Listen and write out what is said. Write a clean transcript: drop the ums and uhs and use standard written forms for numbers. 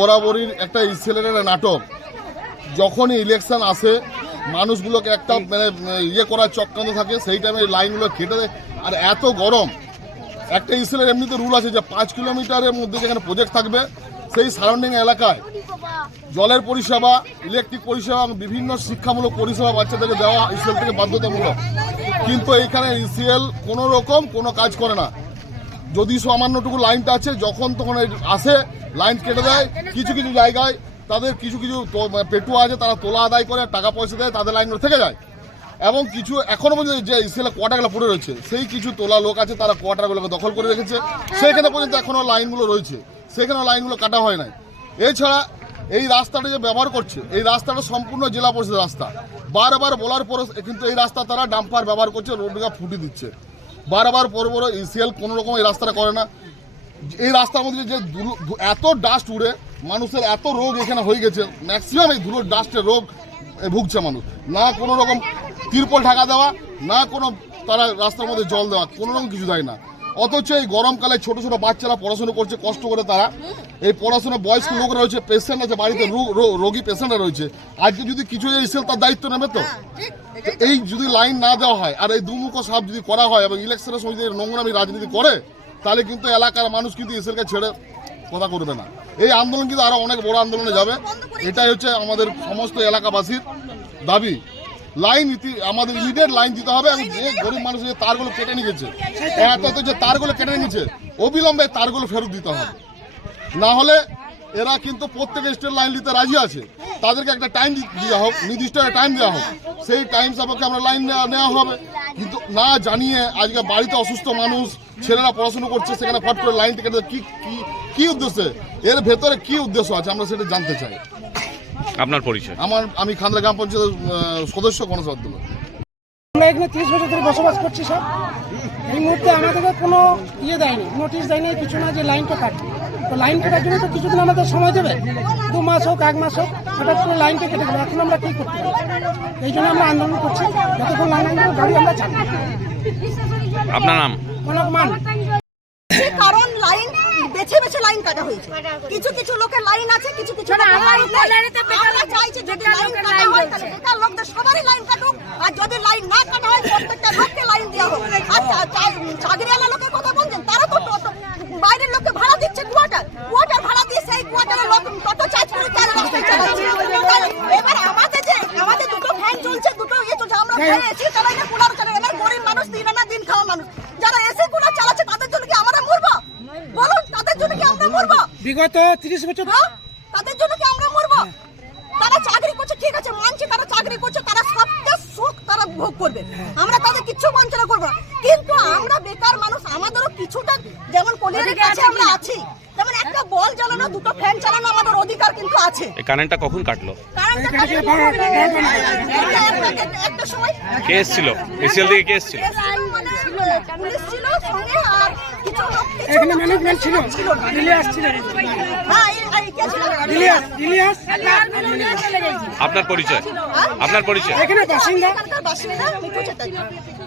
বরাবরই একটা ইসেলের নাটক। যখনই ইলেকশন আসে মানুষগুলোকে একটা মানে ইয়ে করার চক্রান্ত থাকে, সেই টাইমে লাইনগুলো কেটে দেয়। আর এত গরম, একটা ইসেলের এমনিতে রুল আছে যে 5 কিলোমিটারের মধ্যে যেখানে প্রজেক্ট থাকবে সেই সারাউন্ডিং এলাকায় জলের পরিষেবা, ইলেকট্রিক পরিষেবা, বিভিন্ন শিক্ষামূলক পরিষেবা বাচ্চাদেরকে দেওয়া ইসিএল থেকে বাধ্যতামূলক। কিন্তু এইখানে ইসিএল কোনো রকম কোনো কাজ করে না। যদি সামান্যটুকু লাইনটা আছে, যখন তখন আসে লাইন কেটে দেয়। কিছু কিছু জায়গায় তাদের কিছু কিছু পেটুয়া আছে, তারা তোলা আদায় করে টাকা পয়সা দেয়, তাদের লাইনগুলো থেকে যায়। এবং কিছু এখনো পর্যন্ত যে ইসিএলের কোয়ার্টারগুলো পড়ে রয়েছে, সেই কিছু তোলা লোক আছে, তারা কোয়ার্টারগুলোকে দখল করে রেখেছে। সেখানে পর্যন্ত এখনও লাইনগুলো রয়েছে, সেখানেও লাইনগুলো কাটা হয় নাই। এছাড়া এই রাস্তাটা যে ব্যবহার করছে, এই রাস্তাটা সম্পূর্ণ জেলা পরিষদের রাস্তা। বারবার বলার পরও কিন্তু এই রাস্তা তারা ডাম্পার ব্যবহার করছে, রোডটা ফুটি দিচ্ছে। বারবার পর ইসিএল কোনো রকম এই রাস্তাটা করে না। এই রাস্তার মধ্যে যে এত ডাস্ট উড়ে মানুষের এত রোগ এখানে হয়ে গেছে, ম্যাক্সিমাম এই ধুলোর ডাস্টের রোগ ভুগছে মানুষ। না কোনো রকম তিরপল ঢাকা দেওয়া, না কোনো তারা রাস্তার মধ্যে জল দেওয়া, কোনো রকম কিছু দেয় না। অথচ এই গরমকালে ছোট ছোট বাচ্চারা পড়াশোনা করছে কষ্ট করে, তারা এই পড়াশোনা বয়স্ক লোকরা রয়েছে, পেশেন্ট আছে বাড়িতে, রোগী পেশেন্টরা রয়েছে। আজকে যদি কিছু ইসিএল তার দায়িত্ব নেবে তো। এই যদি লাইন না দেওয়া হয় আর এই দুমুখ সাপ যদি করা হয় এবং ইলেকশনের সময় যদি নোংরামি রাজনীতি করে, তাহলে কিন্তু এলাকার মানুষ কিন্তু ইসিএলকে ছেড়ে কথা করবে না। এই আন্দোলন কিন্তু আরো অনেক বড় আন্দোলনে যাবে। এটাই হচ্ছে আমাদের সমস্ত এলাকাবাসীর দাবি। লাইন আমাদের ইমিডিয়েট লাইন দিতে হবে। এবং যে গরিব মানুষ যে তারগুলো কেটে নিয়েছে, যে তারগুলো কেটে নিয়েছে, অবিলম্বে তারগুলো ফেরত দিতে হবে। না হলে এরা কিন্তু প্রত্যেক স্টেট লাইন দিতে রাজি আছে, তাদেরকে একটা টাইম দেওয়া হোক, নির্দিষ্ট টাইম দেওয়া হোক, সেই টাইম সাপেক্ষে আমরা লাইন নেওয়া হবে। কিন্তু না জানিয়ে আজকে বাড়িতে অসুস্থ মানুষ, ছেলেরা পড়াশোনা করছে, সেখানে ফট করে লাইন থেকে কি উদ্দেশ্যে, এর ভেতরে কি উদ্দেশ্য আছে আমরা সেটা জানতে চাই। আপনার পরিচয়? আমি খান্দা গ্রাম পঞ্চায়েত সদস্য গণেশ আব্দুল্লাহ। আমরা এখানে 30 বছর ধরে বসবাস করছি সব। এই মুহূর্তে আমাদেরকে কোনো দেয়নি, নোটিশ দেয়নি, কিছু না, যে লাইনটা কাটবে। তো লাইন কাটার জন্য তো কিছুদিন আমাদের সময় দেবে, 2 মাস হোক 1 মাস হোক, হঠাৎ করে লাইনটা কেটে দেবে। এখন আমরা কী করতে পারি? এই জন্য আমরা আন্দোলন করছি, যতক্ষণ লাইন গাড়ি আমরা চালাই। আপনার নাম? কনক মান। কারণ লাইন বেছে বেছে লাইন কাটা হয়েছে। কিছু কিছু লোকের লাইন আছে, কিছু কিছু আমরা চাইছি যদি লাইন কাটা হয় তাহলে বেকার লোকদের সবারই লাইন কাটুক, আর যদি লাইন না কাটা হয় প্রত্যেকটা লোককে লাইন দেওয়া হোক। আচ্ছা, চাকরিওয়ালা লোকের কথা বলছেন, তারা তো বাইরের লোককে ভাড়া দিচ্ছে, কোয়ার্টার ভাড়া দিয়ে সেই কোয়ার্টারের লোক টোটো চার্জ করে তার রাস্তায় চালাচ্ছে। এবার আমাদের দুটো ফ্যান চলছে, দুটো চলছে, আমরা এসি চালাই না, কুলার চালাই। এবার গরিব মানুষ, দিন আনা দিন খাওয়া মানুষ, যারা এসি কুলার চালাচ্ছে তাদের জন্য কি আমরা মরবো? বলুন, তাদের জন্য কি আমরা মরবো? বিগত 30 বছর তাদের জন্য কি আমরা মরবো? তারা চাকরি করছে, ঠিক আছে, মানছি তারা চাকরি করছে, তারা সবটা সুখ তারা ভোগ করবে, আমরা তাদের কিচ্ছু বঞ্চনা করবো না। কিন্তু আমরা বেকার মানুষ, আমাদেরও কিছুটা, যেমন কোলিয়ারের কাছে আমরা আছি, যেমন একটা বল জ্বালানো, দুটো ফ্যান চালানো আমাদের অধিকার কিন্তু আছে। এই কারেন্টটা কখন কাটলো? একটা সময় কে এসেছিল? ইসিএল থেকে কে এসেছিল? পুলিশ ছিল সঙ্গে, আর কিছু লোক এখানে ম্যানেজমেন্ট ছিল, ইলিয়াস ছিল। হ্যাঁ, ইলিয়াস। আপনার পরিচয়? আপনার পরিচয়? এখানে বাসিন্দা। বাসিন্দা